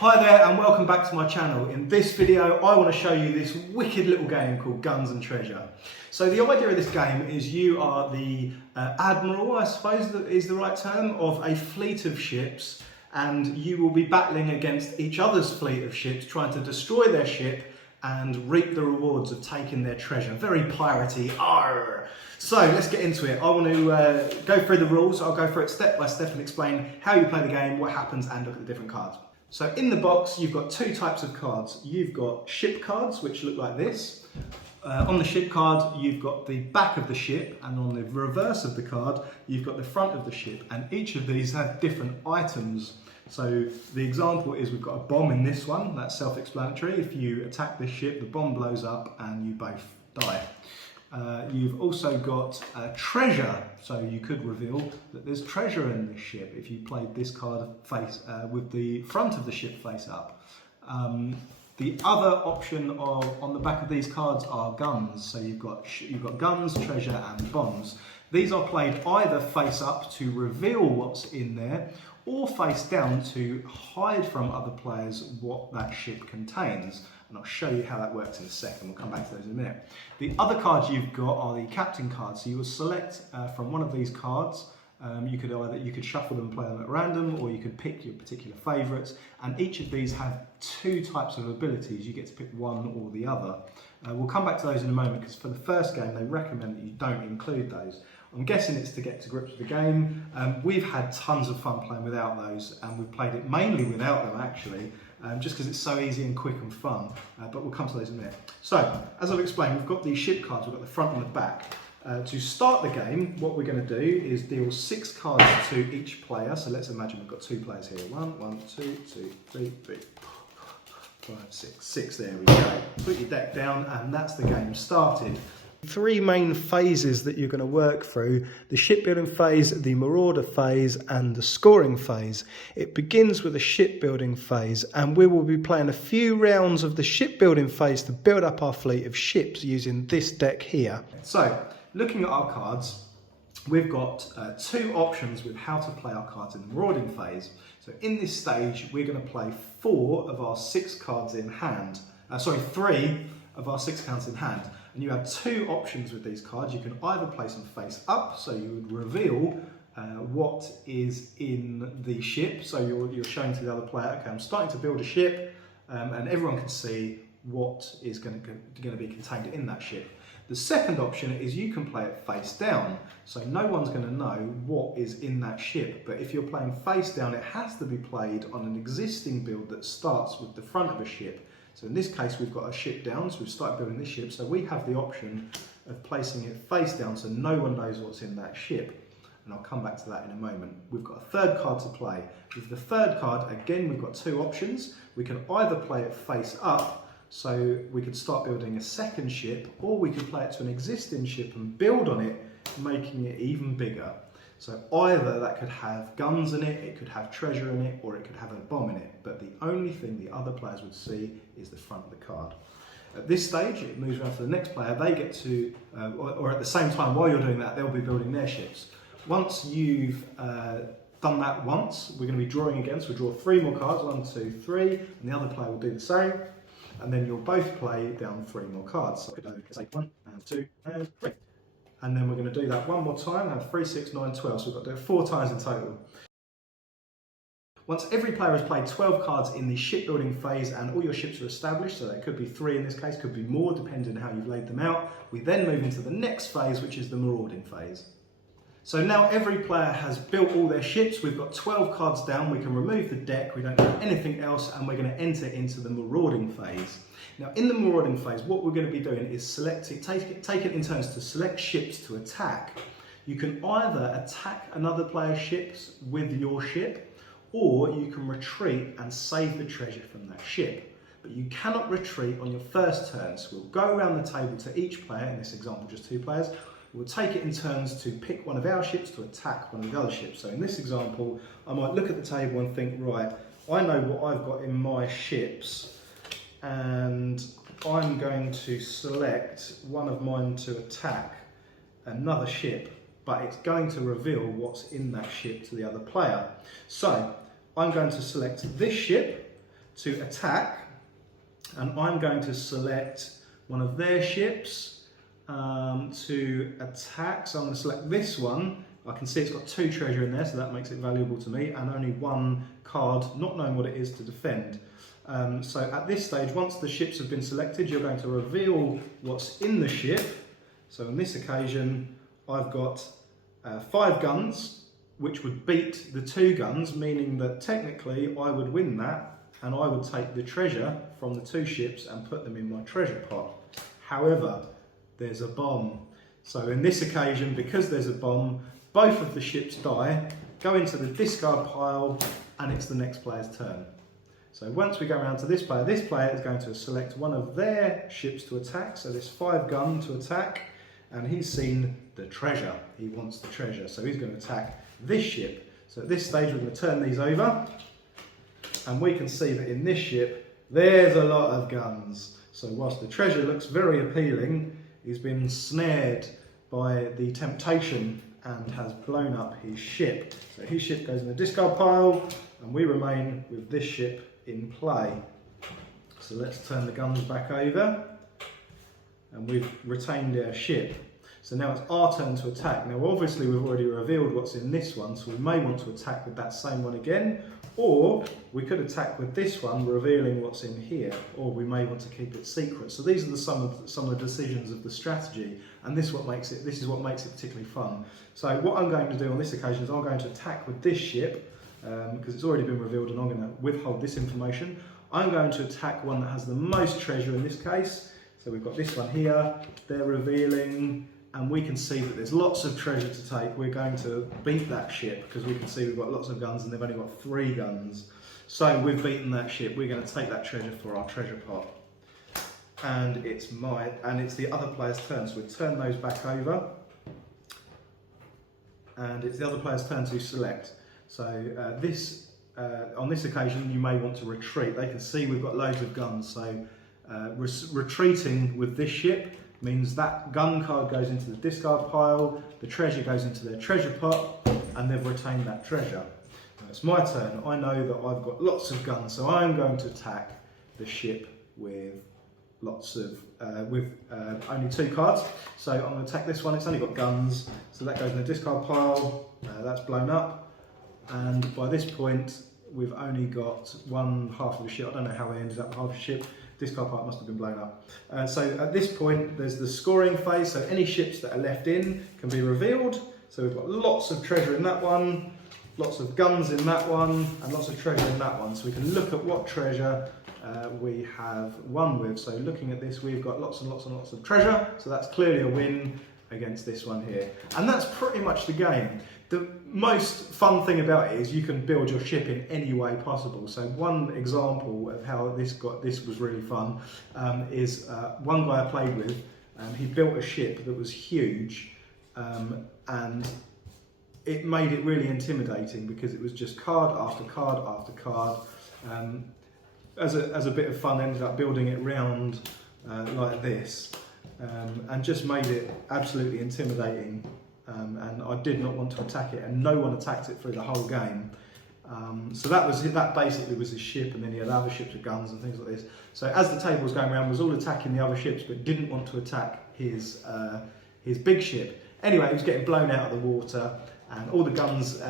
Hi there and welcome back to my channel. In this video I want to show you this wicked little game called Guns and Treasure. So the idea of this game is you are the admiral, I suppose that is the right term, of a fleet of ships, and you will be battling against each other's fleet of ships, trying to destroy their ship and reap the rewards of taking their treasure. Very piratey. Arr! So let's get into it. I want to go through the rules. I'll go through it step by step and explain how you play the game, what happens, and look at the different cards. So in the box you've got two types of cards. You've got ship cards, which look like this. On the ship card you've got the back of the ship, and on the reverse of the card you've got the front of the ship, and each of these have different items. So the example is we've got a bomb in this one. That's self-explanatory. If you attack this ship, the bomb blows up and you both die. You've also got treasure, so you could reveal that there's treasure in this ship if you played this card face with the front of the ship face up. The other option on the back of these cards are guns. So you've got guns, treasure, and bombs. These are played either face up to reveal what's in there, or face down to hide from other players what that ship contains. And I'll show you how that works in a second. We'll come back to those in a minute. The other cards you've got are the captain cards. So you will select from one of these cards. You could shuffle them and play them at random, or you could pick your particular favourites. And each of these have two types of abilities. You get to pick one or the other. We'll come back to those in a moment, because for the first game they recommend that you don't include those. I'm guessing it's to get to grips with the game. We've had tons of fun playing without those, and we've played it mainly without them actually, just because it's so easy and quick and fun, but we'll come to those in a minute. So, as I've explained, we've got these ship cards, we've got the front and the back. To start the game, what we're going to do is deal 6 cards to each player. So let's imagine we've got 2 players here. 1, 2, 3, 4, 5, 6. 6, there we go. Put your deck down and that's the game started. 3 main phases that you're going to work through: the shipbuilding phase, the marauder phase, and the scoring phase. It begins with a shipbuilding phase, and we will be playing a few rounds of the shipbuilding phase to build up our fleet of ships using this deck here. So, looking at our cards, we've got 2 options with how to play our cards in the marauding phase. So in this stage, we're going to play 4 of our 6 cards in hand. 3 of our 6 cards in hand. And you have 2 options with these cards. You can either place them face up, so you would reveal what is in the ship. So you're showing to the other player, okay, I'm starting to build a ship, and everyone can see what is going to be contained in that ship. The second option is you can play it face down, so no one's going to know what is in that ship. But if you're playing face down, it has to be played on an existing build that starts with the front of a ship. So in this case, we've got a ship down, so we've started building this ship, so we have the option of placing it face down so no one knows what's in that ship. And I'll come back to that in a moment. We've got a third card to play. With the third card, again, we've got 2 options. We can either play it face up, so we could start building a second ship, or we could play it to an existing ship and build on it, making it even bigger. So either that could have guns in it, it could have treasure in it, or it could have a bomb in it. But the only thing the other players would see is the front of the card. At this stage, it moves around to the next player. They get to, or at the same time while you're doing that, they'll be building their ships. Once you've done that once, we're going to be drawing again. So we'll draw 3 more cards, 1, 2, 3, and the other player will do the same. And then you'll both play down 3 more cards. So I could say 1 and 2 and 3. And then we're going to do that one more time, have 3, 6, 9, 12. So we've got to do it 4 times in total. Once every player has played 12 cards in the shipbuilding phase and all your ships are established, so that could be 3 in this case, could be more depending on how you've laid them out, we then move into the next phase, which is the marauding phase. So now every player has built all their ships, we've got 12 cards down, we can remove the deck, we don't have anything else, and we're going to enter into the marauding phase. Now in the marauding phase, what we're going to be doing is take it in turns to select ships to attack. You can either attack another player's ships with your ship, or you can retreat and save the treasure from that ship. But you cannot retreat on your first turn, so we'll go around the table to each player, in this example just 2 players, we'll take it in turns to pick one of our ships to attack one of the other ships. So in this example, I might look at the table and think, right, I know what I've got in my ships, and I'm going to select one of mine to attack another ship, but it's going to reveal what's in that ship to the other player. So I'm going to select this ship to attack, and I'm going to select one of their ships to attack. So I'm going to select this one. I can see it's got 2 treasure in there, so that makes it valuable to me, and only 1 card, not knowing what it is, to defend. So at this stage, once the ships have been selected, you're going to reveal what's in the ship. So on this occasion, I've got 5 guns, which would beat the 2 guns, meaning that technically I would win that, and I would take the treasure from the 2 ships and put them in my treasure pot. However, there's a bomb. So in this occasion, because there's a bomb, both of the ships die, go into the discard pile, and it's the next player's turn. So once we go around to this player is going to select one of their ships to attack, so this 5 gun to attack, and he's seen the treasure. He wants the treasure, so he's going to attack this ship. So at this stage we're going to turn these over, and we can see that in this ship there's a lot of guns. So whilst the treasure looks very appealing, he's been snared by the temptation and has blown up his ship. So his ship goes in the discard pile, and we remain with this ship in play. So let's turn the guns back over, and we've retained our ship. So now it's our turn to attack. Now obviously we've already revealed what's in this one, so we may want to attack with that same one again, or we could attack with this one, revealing what's in here, or we may want to keep it secret. So these are some of the decisions of the strategy, and this is what makes it particularly fun. So what I'm going to do on this occasion is I'm going to attack with this ship, because it's already been revealed, and I'm going to withhold this information. I'm going to attack one that has the most treasure in this case. So we've got this one here, they're revealing, and we can see that there's lots of treasure to take. We're going to beat that ship because we can see we've got lots of guns and they've only got 3 guns. So we've beaten that ship. We're going to take that treasure for our treasure pot. And it's the other player's turn. So we turn those back over, and it's the other player's turn to select. So on this occasion, you may want to retreat. They can see we've got loads of guns. So retreating with this ship means that gun card goes into the discard pile, the treasure goes into their treasure pot, and they've retained that treasure. Now it's my turn. I know that I've got lots of guns, so I'm going to attack the ship with only 2 cards. So I'm going to attack this one. It's only got guns, so that goes in the discard pile. That's blown up, and by this point we've only got one half of the ship. I don't know how we ended up with half the ship. Discard part must have been blown up. So at this point there's the scoring phase, so any ships that are left in can be revealed. So we've got lots of treasure in that one, lots of guns in that one, and lots of treasure in that one. So we can look at what treasure we have won with. So looking at this, we've got lots and lots and lots of treasure, so that's clearly a win against this one here. And that's pretty much the game. The most fun thing about it is you can build your ship in any way possible. So one example of how this was really fun is one guy I played with. He built a ship that was huge, and it made it really intimidating because it was just card after card after card. As a bit of fun, ended up building it round like this, and just made it absolutely intimidating. And I did not want to attack it, and no one attacked it through the whole game. So that basically was his ship, and then he had other ships with guns and things like this. So as the table was going around, was all attacking the other ships, but didn't want to attack his big ship. Anyway, he was getting blown out of the water, and all the guns,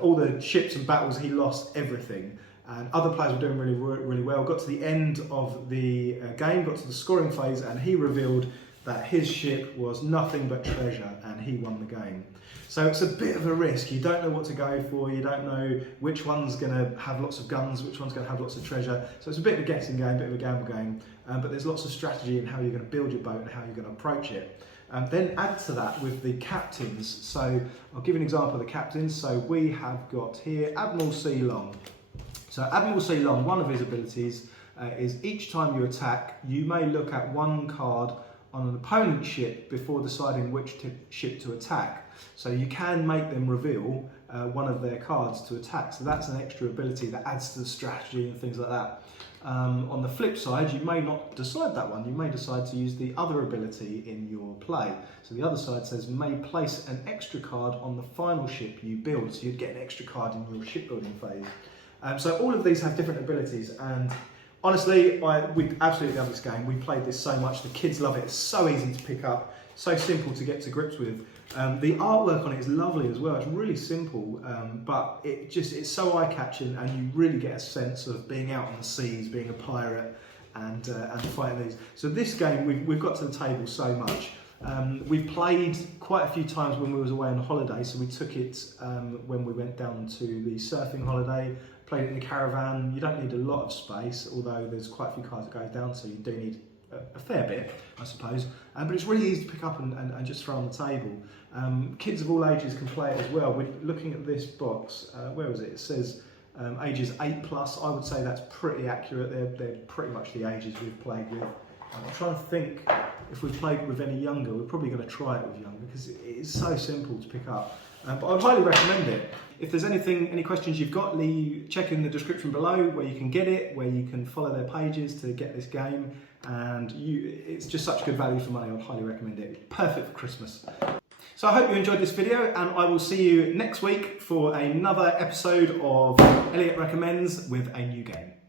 all the ships and battles, he lost everything. And other players were doing really well. Got to the end of the game, got to the scoring phase, and he revealed that his ship was nothing but treasure, and he won the game. So it's a bit of a risk. You don't know what to go for. You don't know which one's going to have lots of guns, which one's going to have lots of treasure. So it's a bit of a guessing game, a bit of a gamble game. But there's lots of strategy in how you're going to build your boat and how you're going to approach it. Then add to that with the captains. So I'll give you an example of the captains. So we have got here Admiral C. Long. So Admiral C. Long, one of his abilities is each time you attack, you may look at one card on an opponent's ship before deciding which ship to attack. So you can make them reveal one of their cards to attack. So that's an extra ability that adds to the strategy and things like that. On the flip side, you may not decide that one. You may decide to use the other ability in your play. So the other side says may place an extra card on the final ship you build. So you'd get an extra card in your shipbuilding phase. So all of these have different abilities, and Honestly, we absolutely love this game. We played this so much. The kids love it. It's so easy to pick up, so simple to get to grips with. The artwork on it is lovely as well. It's really simple, but it's so eye-catching, and you really get a sense of being out on the seas, being a pirate, and fighting these. So this game, we've got to the table so much. We played quite a few times when we was away on holiday, so we took it when we went down to the surfing holiday, played it in the caravan. You don't need a lot of space, although there's quite a few cards that goes down, so you do need a fair bit, I suppose. But it's really easy to pick up and just throw on the table. Kids of all ages can play it as well. We're looking at this box, where was it? It says ages 8+. I would say that's pretty accurate. They're pretty much the ages we've played with. I'm trying to think if we've played with any younger. We're probably going to try it with younger because it is so simple to pick up. But I'd highly recommend it. If there's any questions you've got, check in the description below where you can get it, where you can follow their pages to get this game. And it's just such good value for money. I'd highly recommend it. Perfect for Christmas. So I hope you enjoyed this video, and I will see you next week for another episode of Elliot Recommends with a new game.